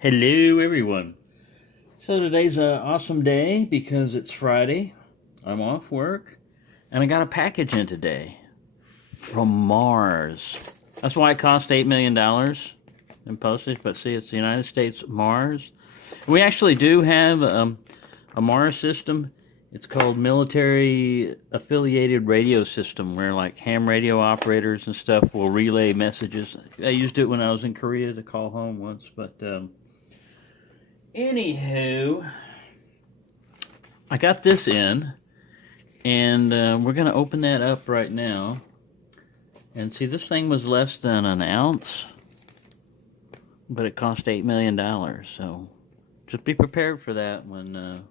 Hello, everyone. So today's an awesome day because it's Friday. I'm off work, and I got a package in today from Mars. That's why it cost $8 million in postage. But see, it's the United States Mars. We actually do have a Mars system. It's called Military Affiliated Radio System, where like ham radio operators and stuff will relay messages. I used it when I was in Korea to call home once, but. Anywho, I got this in, and we're going to open that up right now. And see, this thing was less than an ounce, but it cost $8 million. So just be prepared for that when,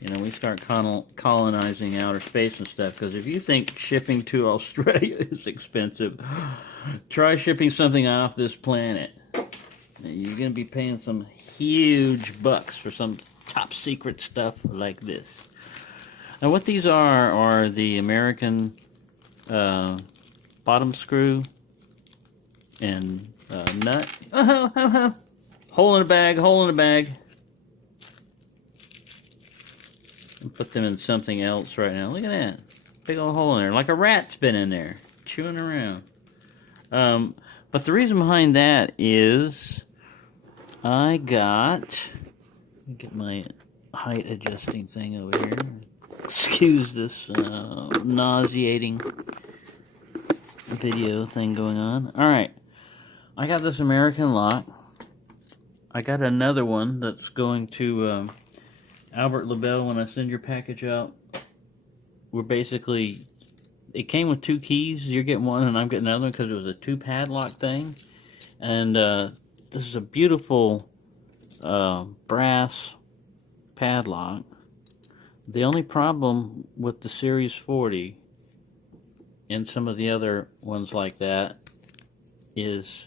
we start colonizing outer space and stuff. Because if you think shipping to Australia is expensive, try shipping something off this planet. You're going to be paying some huge bucks for some top secret stuff like this. Now what these are the American bottom screw and nut. Hole in the bag, hole in the bag. I'll put them in something else right now. Look at that. Big old hole in there. Like a rat's been in there, chewing around. But the reason behind that is I got, let me get my height adjusting thing over here. Excuse this nauseating video thing going on. Alright, I got this American lock. I got another one that's going to Albert LaBelle when I send your package out. We're basically, it came with two keys. You're getting one and I'm getting another one because it was a 2 padlock thing. And this is a beautiful brass padlock. The only problem with the Series 40 and some of the other ones like that is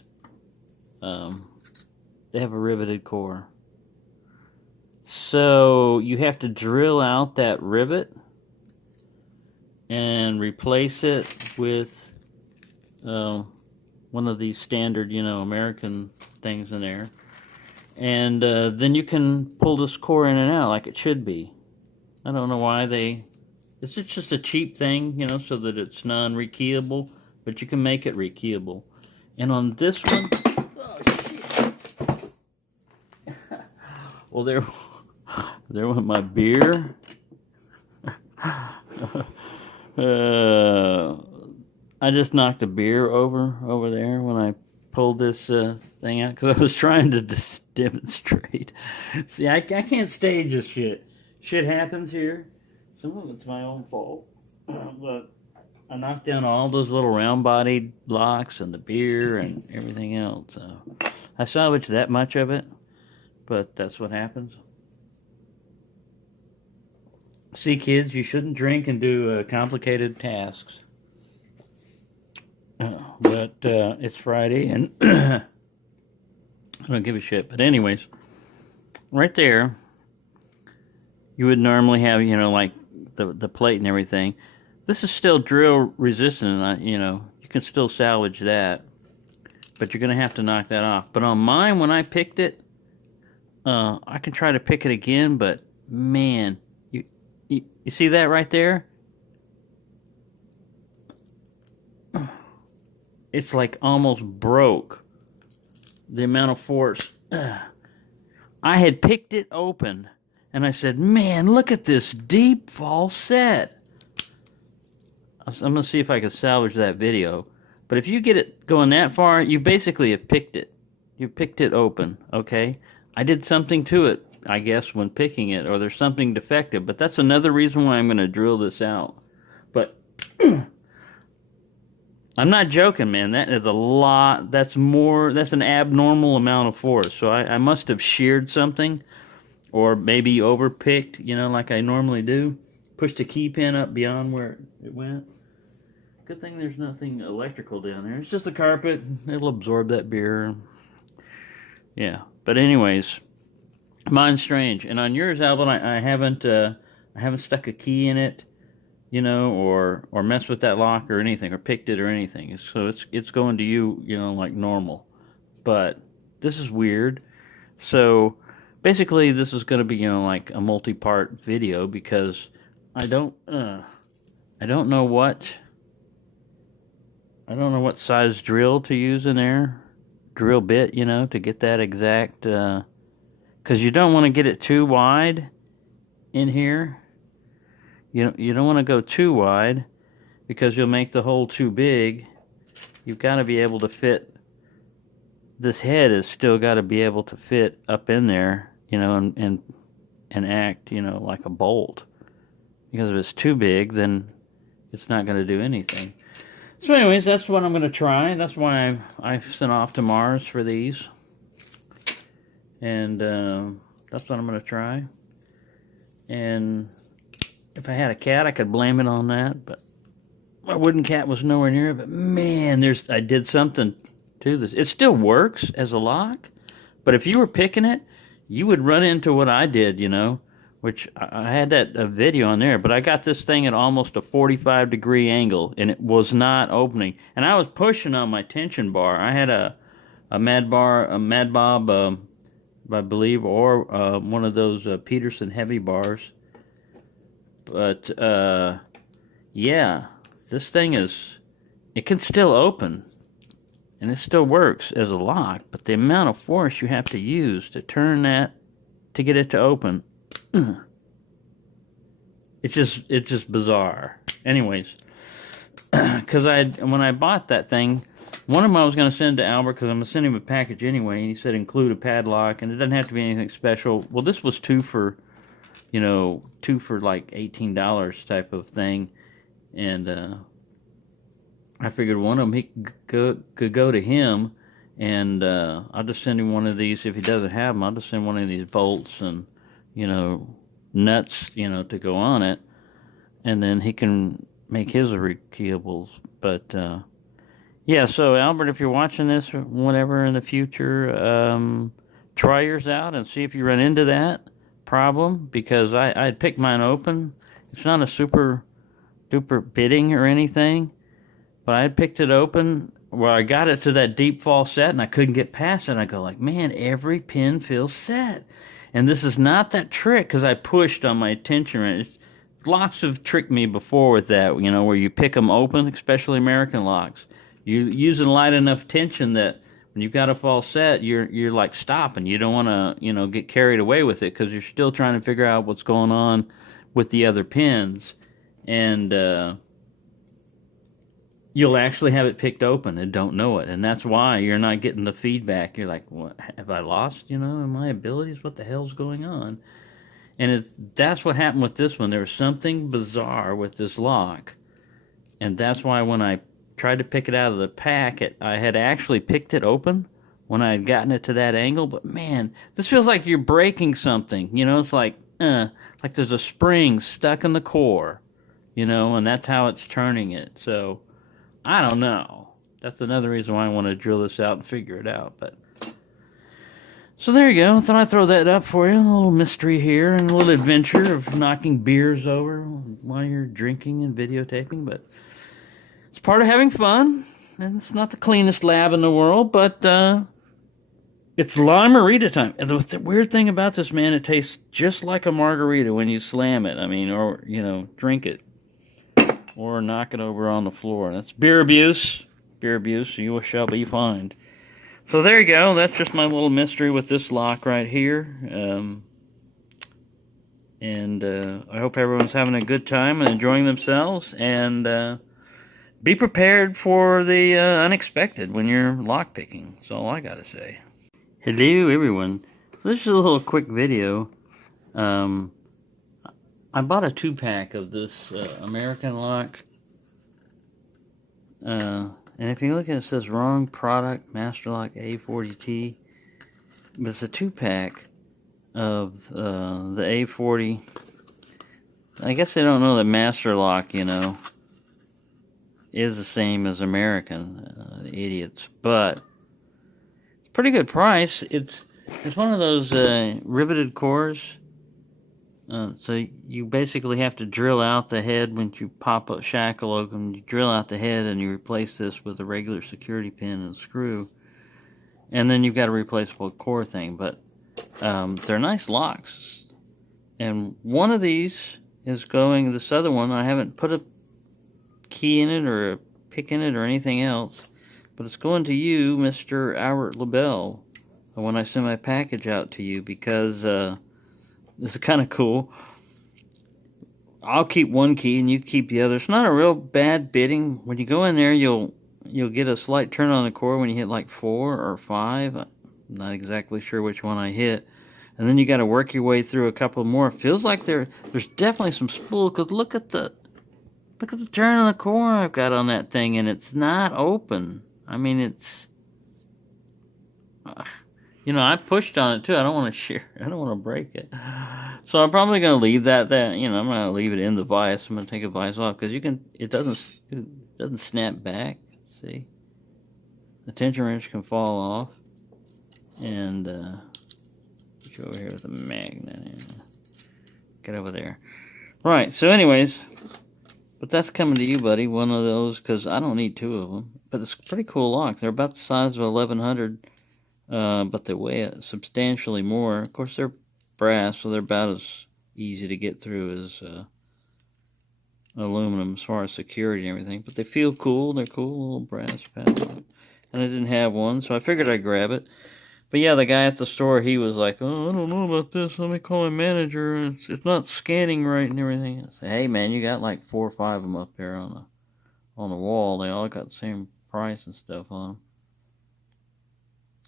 they have a riveted core. So you have to drill out that rivet and replace it with one of these standard, American things in there. And then you can pull this core in and out like it should be. I don't know why it's just a cheap thing, so that it's non-rekeyable, but you can make it rekeyable. And on this one, oh shit. Well, there went my beer. I just knocked a beer over there when I pulled this thing out because I was trying to demonstrate. See, I can't stage this shit. Shit happens here. Some of it's my own fault. But I knocked down all those little round-bodied locks and the beer and everything else. So I salvaged that much of it, but that's what happens. See, kids, you shouldn't drink and do complicated tasks. But it's Friday, and I don't give a shit. But anyways, right there, you would normally have, like the plate and everything. This is still drill resistant, and you can still salvage that. But you're going to have to knock that off. But on mine, when I picked it, I can try to pick it again, but man, you see that right there? It's like almost broke. The amount of force. I had picked it open, and I said, man, look at this deep falset. I'm going to see if I can salvage that video. But if you get it going that far, you basically have picked it. You picked it open, okay? I did something to it, I guess, when picking it, or there's something defective. But that's another reason why I'm going to drill this out. But I'm not joking, man. That is a lot. That's an abnormal amount of force. So I must have sheared something, or maybe overpicked, like I normally do. Pushed a key pin up beyond where it went. Good thing there's nothing electrical down there. It's just a carpet. It'll absorb that beer. Yeah. But anyways, mine's strange. And on yours, Alvin, I haven't stuck a key in it, or messed with that lock or anything, or picked it or anything. So it's going to you, like normal. But this is weird. So basically this is going to be, you know, like a multi-part video because I don't know what size drill to use in there, drill bit, you know, to get that exact, because you don't want to get it too wide in here. You don't want to go too wide because you'll make the hole too big. You've got to be able to fit, this head has still got to be able to fit up in there, you know, and act, you know, like a bolt. Because if it's too big, then it's not going to do anything. So anyways, that's what I'm going to try. That's why I sent off to Mars for these. And that's what I'm going to try. And if I had a cat, I could blame it on that. But my wooden cat was nowhere near it. But man, I did something to this. It still works as a lock. But if you were picking it, you would run into what I did, you know. Which I had that video on there, but I got this thing at almost a 45-degree angle, and it was not opening. And I was pushing on my tension bar. I had a Mad Bob, I believe, or one of those Peterson heavy bars. But yeah, this thing it can still open, and it still works as a lock. But the amount of force you have to use to turn that to get it to open. It's just bizarre. Anyways, because when I bought that thing, one of them I was going to send to Albert because I'm going to send him a package anyway, and he said include a padlock, and it doesn't have to be anything special. Well, this was two for like $18 type of thing, and I figured one of them could go to him, and I'll just send him one of these. If he doesn't have them, I'll just send one of these bolts and, you know, nuts, you know, to go on it, and then he can make his rekeelables. But yeah, so Albert, if you're watching this or whatever in the future, try yours out and see if you run into that problem, because I picked mine open. It's not a super duper bitting or anything, but I had picked it open where I got it to that deep fall set and I couldn't get past it. I go like, man, every pin feels set. And this is not that trick because I pushed on my tension wrench. Locks have tricked me before with that, you know, where you pick them open, especially American locks. You're using light enough tension that when you've got a false set, you're like stopping. You don't want to, you know, get carried away with it because you're still trying to figure out what's going on with the other pins. And you'll actually have it picked open and don't know it. And that's why you're not getting the feedback. You're like, what, have I lost, you know, my abilities? What the hell's going on? And that's what happened with this one. There was something bizarre with this lock. And that's why when I tried to pick it out of the pack, I had actually picked it open when I had gotten it to that angle. But man, this feels like you're breaking something. You know, it's like there's a spring stuck in the core, you know, and that's how it's turning it. So I don't know. That's another reason why I want to drill this out and figure it out. But so there you go. I thought I'd throw that up for you. A little mystery here and a little adventure of knocking beers over while you're drinking and videotaping. But it's part of having fun. And it's not the cleanest lab in the world, but it's La Margarita time. And the weird thing about this, man, it tastes just like a margarita when you slam it. I mean, or, you know, drink it. Or knock it over on the floor. That's beer abuse. Beer abuse, you shall be fined. So there you go. That's just my little mystery with this lock right here. I hope everyone's having a good time and enjoying themselves. And be prepared for the unexpected when you're lock picking. That's all I got to say. Hello, everyone. So this is a little quick video. I bought a 2-pack of this American lock. And if you look at it, it says wrong product, Master Lock A40T. But it's a 2-pack of the A40. I guess they don't know that Master Lock, you know, is the same as American. The idiots. But it's a pretty good price. It's one of those riveted cores. So you basically have to drill out the head when you pop a shackle open. You drill out the head and you replace this with a regular security pin and screw. And then you've got a replaceable core thing, but they're nice locks. And one of these is going, this other one, I haven't put a key in it or a pick in it or anything else, but it's going to you, Mr. Albert LaBelle, when I send my package out to you, because this is kind of cool. I'll keep one key and you keep the other. It's not a real bad bitting. When you go in there, you'll get a slight turn on the core when you hit like 4 or 5. I'm not exactly sure which one I hit. And then you got to work your way through a couple more. It feels like there's definitely some spool, because look at the turn on the core I've got on that thing, and it's not open. I mean, it's you know, I pushed on it too. I don't want to break it. So I'm probably going to leave that you know, I'm going to leave it in the vise. I'm going to take the vise off, because it doesn't snap back. See? The tension wrench can fall off. And get you over here with a magnet. Get over there. Right, so anyways, but that's coming to you, buddy. One of those, because I don't need 2 of them. But it's a pretty cool lock. They're about the size of 1100, but they weigh substantially more. Of course, they're brass, so they're about as easy to get through as aluminum as far as security and everything. But they feel cool. They're cool, little brass padlock. And I didn't have one, so I figured I'd grab it. But yeah, the guy at the store, he was like, "Oh, I don't know about this. Let me call my manager. It's not scanning right and everything." I said, "Hey, man, you got like 4 or 5 of them up there on the wall. They all got the same price and stuff on them."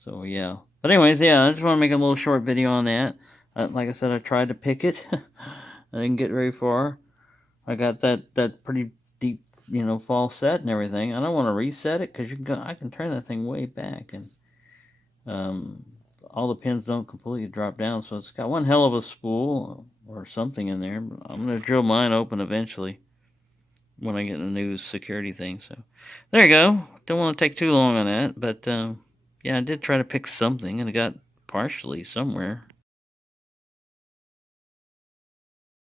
So yeah. But anyways, yeah, I just want to make a little short video on that. Like I said, I tried to pick it. I didn't get very far. I got that pretty deep, you know, false set and everything. I don't want to reset it, because I can turn that thing way back, and all the pins don't completely drop down, so it's got one hell of a spool or something in there. I'm going to drill mine open eventually when I get a new security thing. So there you go. Don't want to take too long on that, but yeah, I did try to pick something, and I got partially somewhere.